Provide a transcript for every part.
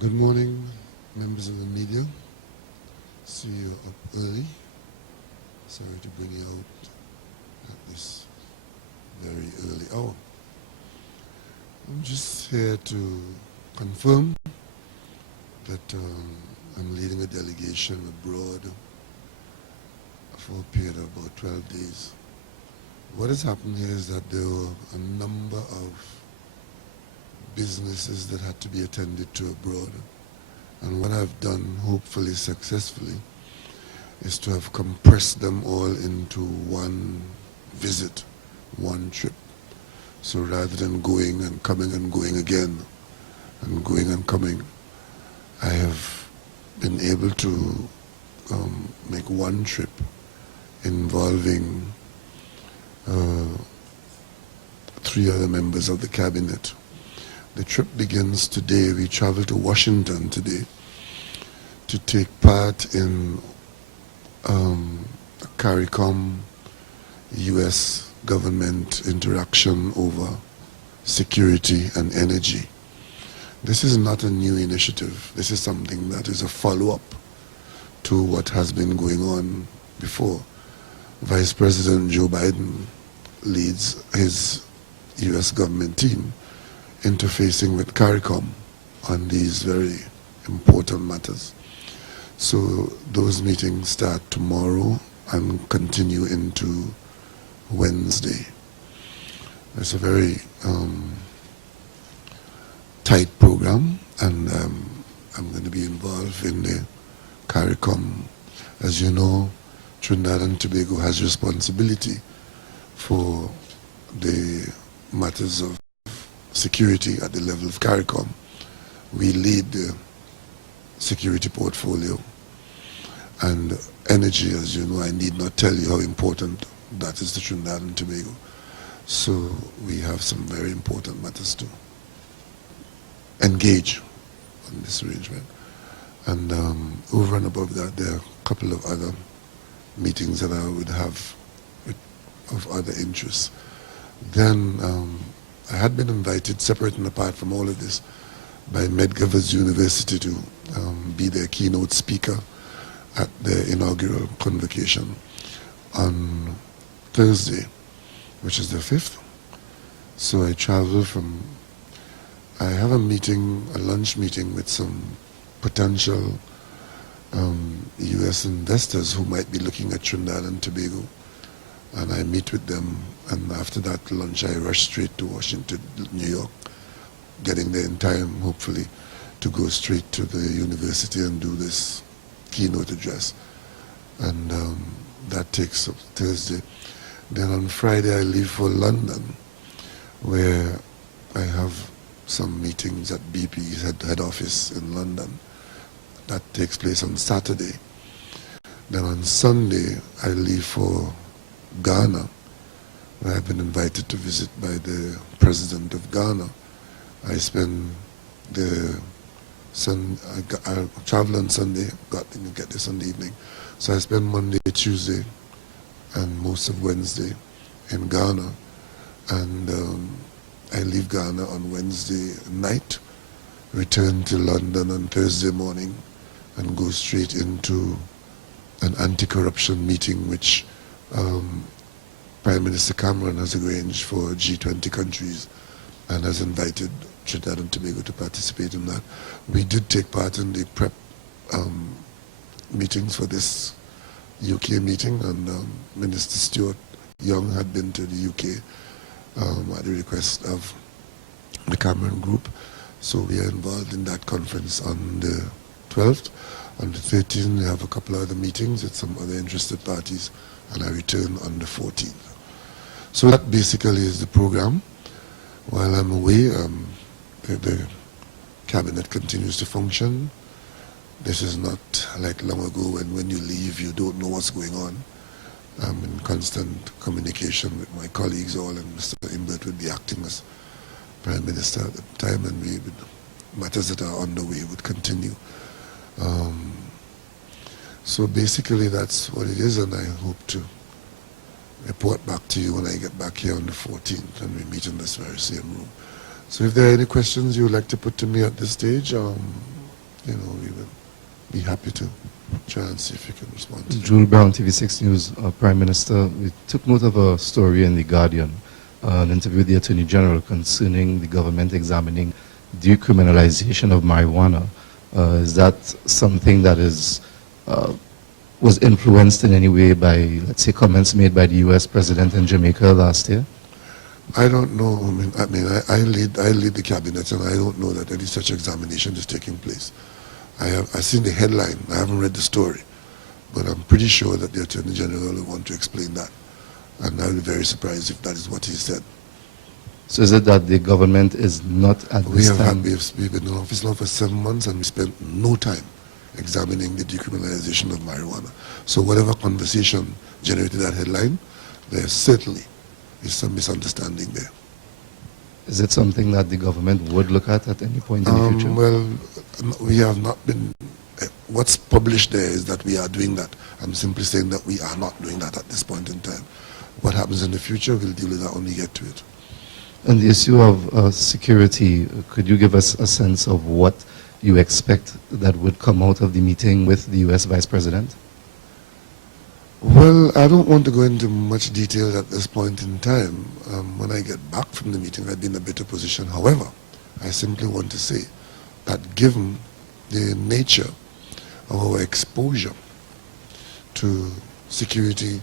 Good morning, members of the media. See you up early. Sorry to bring you out at this very early hour. I'm just here to confirm that I'm leading a delegation abroad for a period of about 12 days. What has happened here is that there were a number of businesses that had to be attended to abroad. And what I've done, hopefully successfully, is to have compressed them all into one visit, one trip. So rather than going and coming and going again, and going and coming, I have been able to make one trip involving 3 other members of the cabinet. The trip begins today. We travel to Washington today to take part in a CARICOM US government interaction over security and energy. This is not a new initiative. This is something that is a follow-up to what has been going on before. Vice President Joe Biden leads his US government team interfacing with CARICOM on these very important matters. So those meetings start tomorrow and continue into Wednesday. It's a very tight program, and I'm going to be involved in the CARICOM. As you know, Trinidad and Tobago has responsibility for the matters of security at the level of CARICOM. We lead the security portfolio, and energy, as you know, I need not tell you how important that is to Trinidad and Tobago. So we have some very important matters to engage on this arrangement. And over and above that, there are a couple of other meetings that I would have of other interests. Then I had been invited, separate and apart from all of this, by Medgar Evers University to be their keynote speaker at the inaugural convocation on Thursday, which is the 5th. So I travel from, I have a meeting, a lunch meeting with some potential US investors who might be looking at Trinidad and Tobago. And I meet with them, and after that lunch I rush straight to Washington, New York, getting there in time, hopefully, to go straight to the university and do this keynote address. And that takes up Thursday. Then on Friday I leave for London, where I have some meetings at BP's head office in London. That takes place on Saturday. Then on Sunday I leave for Ghana, where I've been invited to visit by the president of Ghana. I spend I travel on Sunday, get there Sunday evening. So I spend Monday, Tuesday, and most of Wednesday in Ghana. And I leave Ghana on Wednesday night, return to London on Thursday morning, and go straight into an anti-corruption meeting, which Prime Minister Cameron has arranged for G20 countries and has invited Trinidad and Tobago to participate in that. We did take part in the prep meetings for this UK meeting, and Minister Stuart Young had been to the UK at the request of the Cameron Group. So we are involved in that conference on the 12th. On the 13th, we have a couple of other meetings with some other interested parties, and I return on the 14th. So that basically is the program. While I'm away, the cabinet continues to function. This is not like long ago when you leave, you don't know what's going on. I'm in constant communication with my colleagues all, and Mr. Imbert would be acting as Prime Minister at the time, and matters that are underway would continue. So basically that's what it is, and I hope to report back to you when I get back here on the 14th, and we meet in this very same room. So if there are any questions you would like to put to me at this stage, we will be happy to try and see if we can respond to Jules Brown, TV6 News. Prime Minister, we took note of a story in The Guardian, an interview with the Attorney General concerning the government examining decriminalization of marijuana. Is that something that was influenced in any way by, let's say, comments made by the US President in Jamaica last year? I don't know. I lead the cabinet, and I don't know that any such examination is taking place. I've seen the headline. I haven't read the story, but I'm pretty sure that the Attorney General will want to explain that, and I will be very surprised if that is what he said. So is it that the government is not at this time? We've been in office now for 7 months, and we spent no time examining the decriminalization of marijuana. So whatever conversation generated that headline, there certainly is some misunderstanding there. Is it something that the government would look at any point in the future? Well, we have not been. What's published there is that we are doing that. I'm simply saying that we are not doing that at this point in time. What happens in the future, we'll deal with that when we get to it. On the issue of security, could you give us a sense of what you expect that would come out of the meeting with the US Vice President? Well, I don't want to go into much detail at this point in time. When I get back from the meeting, I'll be in a better position. However, I simply want to say that given the nature of our exposure to security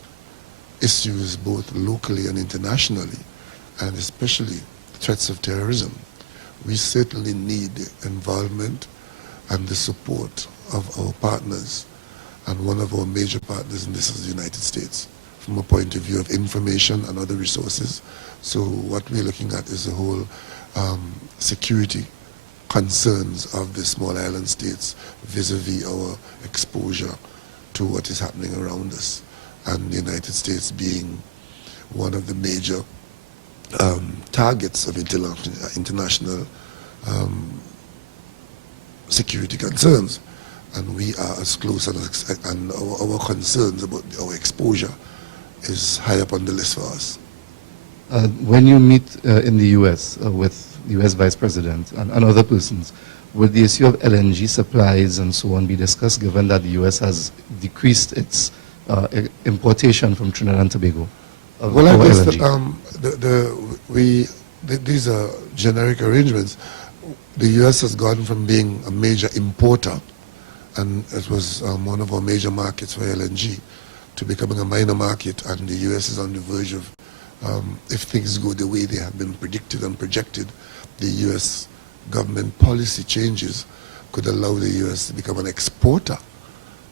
issues both locally and internationally, and especially threats of terrorism, we certainly need the involvement and the support of our partners. And one of our major partners in this is the United States, from a point of view of information and other resources. So what we're looking at is the whole security concerns of the small island states vis-a-vis our exposure to what is happening around us. And the United States being one of the major targets of international security concerns. And we are as close, and our concerns about our exposure is high up on the list for us. When you meet in the US with the US Vice President and other persons, will the issue of LNG supplies and so on be discussed, given that the US has decreased its importation from Trinidad and Tobago? Well, I guess that these are generic arrangements. The US has gone from being a major importer, and it was one of our major markets for LNG, to becoming a minor market, and the US is on the verge of, if things go the way they have been predicted and projected, the US government policy changes could allow the US to become an exporter,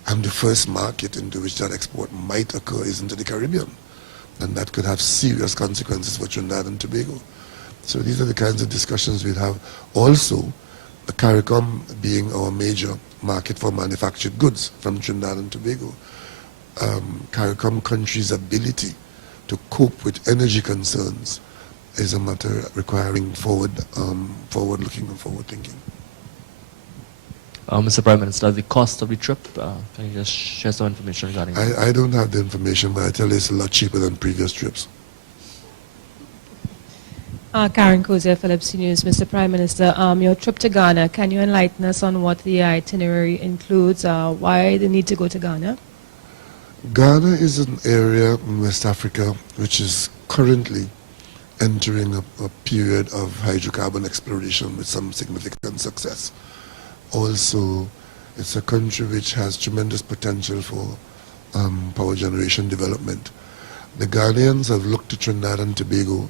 and the first market into which that export might occur is into the Caribbean, and that could have serious consequences for Trinidad and Tobago. So these are the kinds of discussions we'd have. Also, the CARICOM being our major market for manufactured goods from Trinidad and Tobago, CARICOM countries' ability to cope with energy concerns is a matter requiring forward-looking and forward-thinking. Mr. Prime Minister, the cost of the trip, can you just share some information regarding that? I don't have the information, but I tell you it's a lot cheaper than previous trips. Karen Kozier, Philips News. Mr. Prime Minister, your trip to Ghana, can you enlighten us on what the itinerary includes? Why the need to go to Ghana? Ghana is an area in West Africa which is currently entering a period of hydrocarbon exploration with some significant success. Also, it's a country which has tremendous potential for power generation development. The Ghanaians have looked to Trinidad and Tobago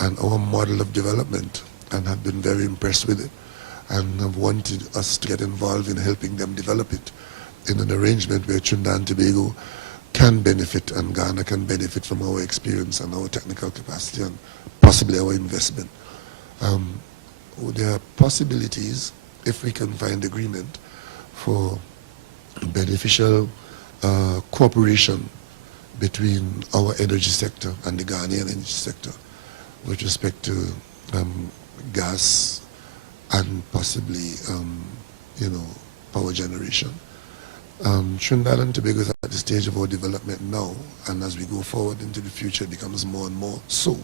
and our model of development and have been very impressed with it, and have wanted us to get involved in helping them develop it in an arrangement where Trinidad and Tobago can benefit and Ghana can benefit from our experience and our technical capacity and possibly our investment. There are possibilities, if we can find agreement, for beneficial cooperation between our energy sector and the Ghanaian energy sector with respect to gas and possibly, power generation. Trinidad and Tobago is at the stage of our development now, and as we go forward into the future, it becomes more and more so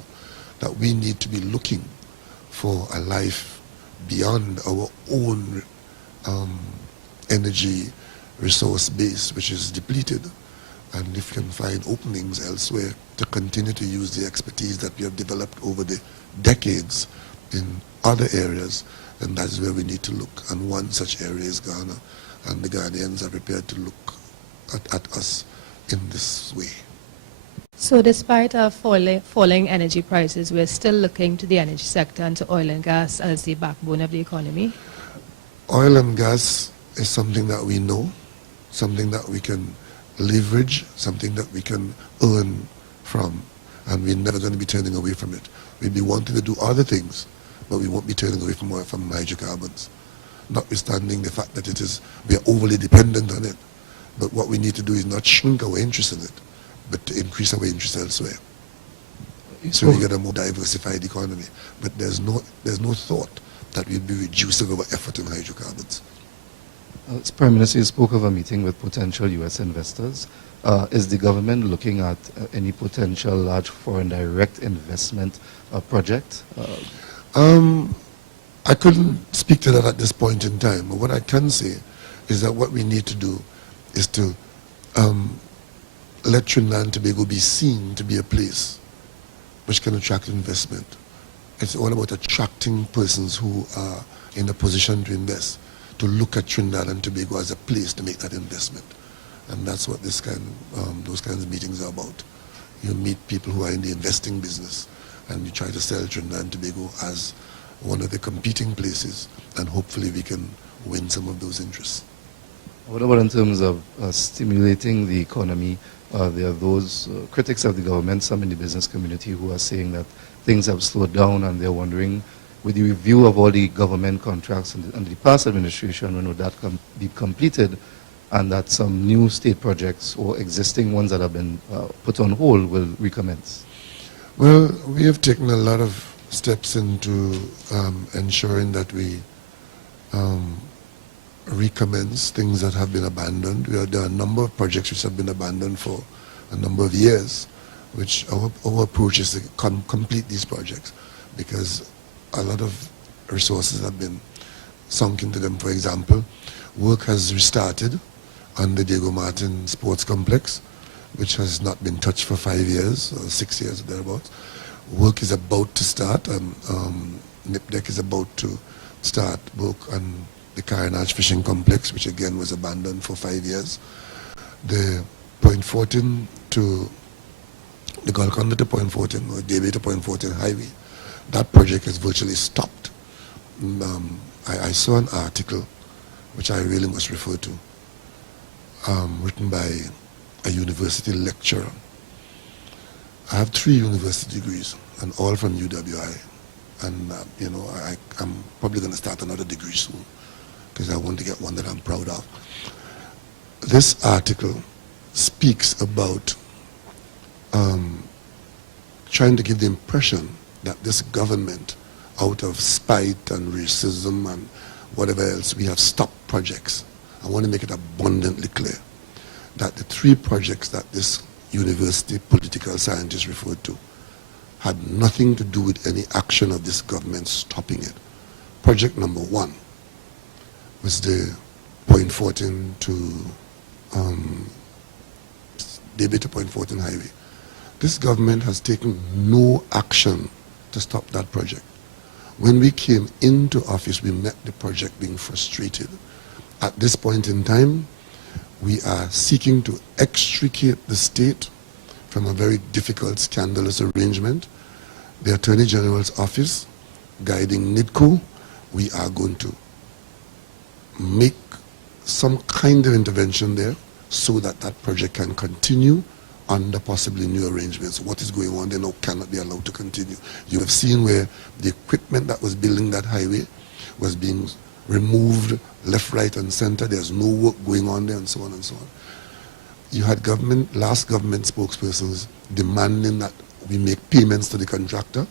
that we need to be looking for a life beyond our own energy resource base which is depleted, and if we can find openings elsewhere to continue to use the expertise that we have developed over the decades in other areas, then that is where we need to look. And one such area is Ghana, and the Ghanaians are prepared to look at us in this way. So despite our falling energy prices, we're still looking to the energy sector and to oil and gas as the backbone of the economy? Oil and gas is something that we know, something that we can leverage, something that we can earn from, and we're never going to be turning away from it. We'll be wanting to do other things, but we won't be turning away from hydrocarbons, notwithstanding the fact that we are overly dependent on it. But what we need to do is not shrink our interest in it, but to increase our interest elsewhere. So we get a more diversified economy. But there's no thought that we'll be reducing our effort in hydrocarbons. Prime Minister, you spoke of a meeting with potential U.S. investors. Is the government looking at any potential large foreign direct investment project? I couldn't speak to that at this point in time, but what I can say is that what we need to do is to let Trinidad and Tobago be seen to be a place which can attract investment. It's all about attracting persons who are in a position to invest, to look at Trinidad and Tobago as a place to make that investment. And that's what those kinds of meetings are about. You meet people who are in the investing business, and you try to sell Trinidad and Tobago as one of the competing places, and hopefully we can win some of those interests. What about in terms of stimulating the economy? There are those critics of the government, some in the business community, who are saying that things have slowed down, and they're wondering, with the review of all the government contracts under the past administration, when would that be completed, and that some new state projects or existing ones that have been put on hold will recommence? Well, we have taken a lot of steps into ensuring that we recommence things that have been abandoned. There are a number of projects which have been abandoned for a number of years, which our approach is to complete these projects, because a lot of resources have been sunk into them. For example, work has restarted on the Diego Martin Sports Complex, which has not been touched for 5 years, or 6 years, or thereabouts. Work is about to start, NIPDEC is about to start work on the Carenage Fishing Complex, which again was abandoned for 5 years. The Point Fortin to the Golconda to Point Fortin, or Debe to Point Fortin Highway, that project is virtually stopped. I saw an article, which I really must refer to, written by a university lecturer. I have 3 university degrees, and all from UWI. And, I'm probably going to start another degree soon, because I want to get one that I'm proud of. This article speaks about trying to give the impression that this government, out of spite and racism and whatever else, we have stopped projects. I want to make it abundantly clear that the 3 projects that this university political scientist referred to had nothing to do with any action of this government stopping it. Project number 1 was the Point Fortin to Debe to Point Fortin Highway. This government has taken no action to stop that project. When we came into office, we met the project being frustrated. At this point in time, we are seeking to extricate the state from a very difficult, scandalous arrangement. The Attorney General's office, guiding NIDCO, we are going to make some kind of intervention there so that that project can continue under possibly new arrangements. What is going on there now cannot be allowed to continue. You have seen where the equipment that was building that highway was being removed left, right, and center. There's no work going on there, and so on and so on. You had last government spokespersons demanding that we make payments to the contractor.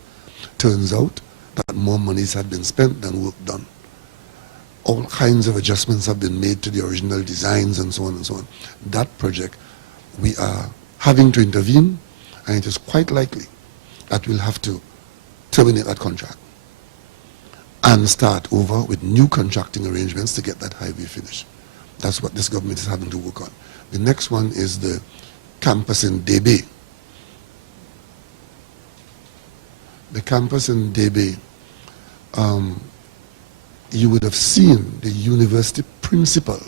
Turns out that more monies had been spent than work done. All kinds of adjustments have been made to the original designs, and so on and so on. That project, we are having to intervene, and it is quite likely that we'll have to terminate that contract and start over with new contracting arrangements to get that highway finished. That's what this government is having to work on. The next one is the campus in Debe. The campus in Debe, you would have seen the university principal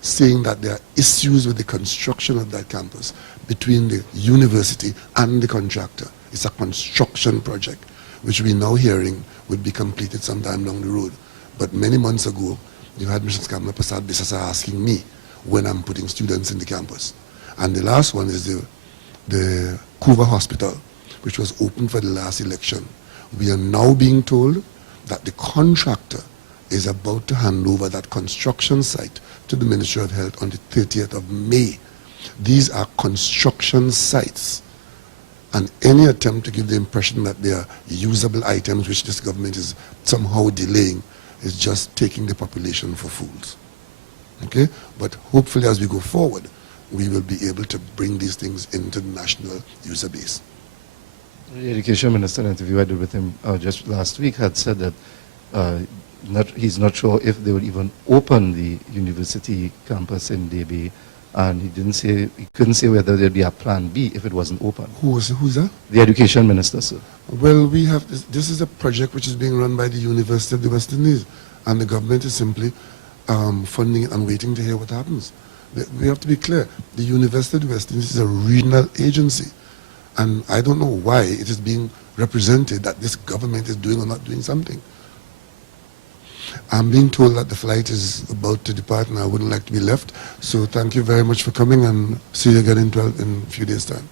saying that there are issues with the construction of that campus between the university and the contractor. It's a construction project, which we're now hearing would be completed sometime down the road. But many months ago, you had Mr. Kamala Prasad Bisasa asking me when I'm putting students in the campus. And the last one is the Kuva Hospital, which was open for the last election. We are now being told that the contractor is about to hand over that construction site to the Ministry of Health on the 30th of May. These are construction sites. And any attempt to give the impression that they are usable items which this government is somehow delaying is just taking the population for fools. Okay? But hopefully as we go forward, we will be able to bring these things into the national user base. The Education Minister, in an interview I did with him just last week, had said that he's not sure if they will even open the university campus in Debe, and he couldn't say whether there'd be a plan B if it wasn't open. Who's that? The Education Minister, sir. Well, we have this is a project which is being run by the University of the West Indies, and the government is simply funding it and waiting to hear what happens. We have to be clear. The University of the West Indies is a regional agency, and I don't know why it is being represented that this government is doing or not doing something. I'm being told that the flight is about to depart and I wouldn't like to be left. So thank you very much for coming, and see you again in a few days' time.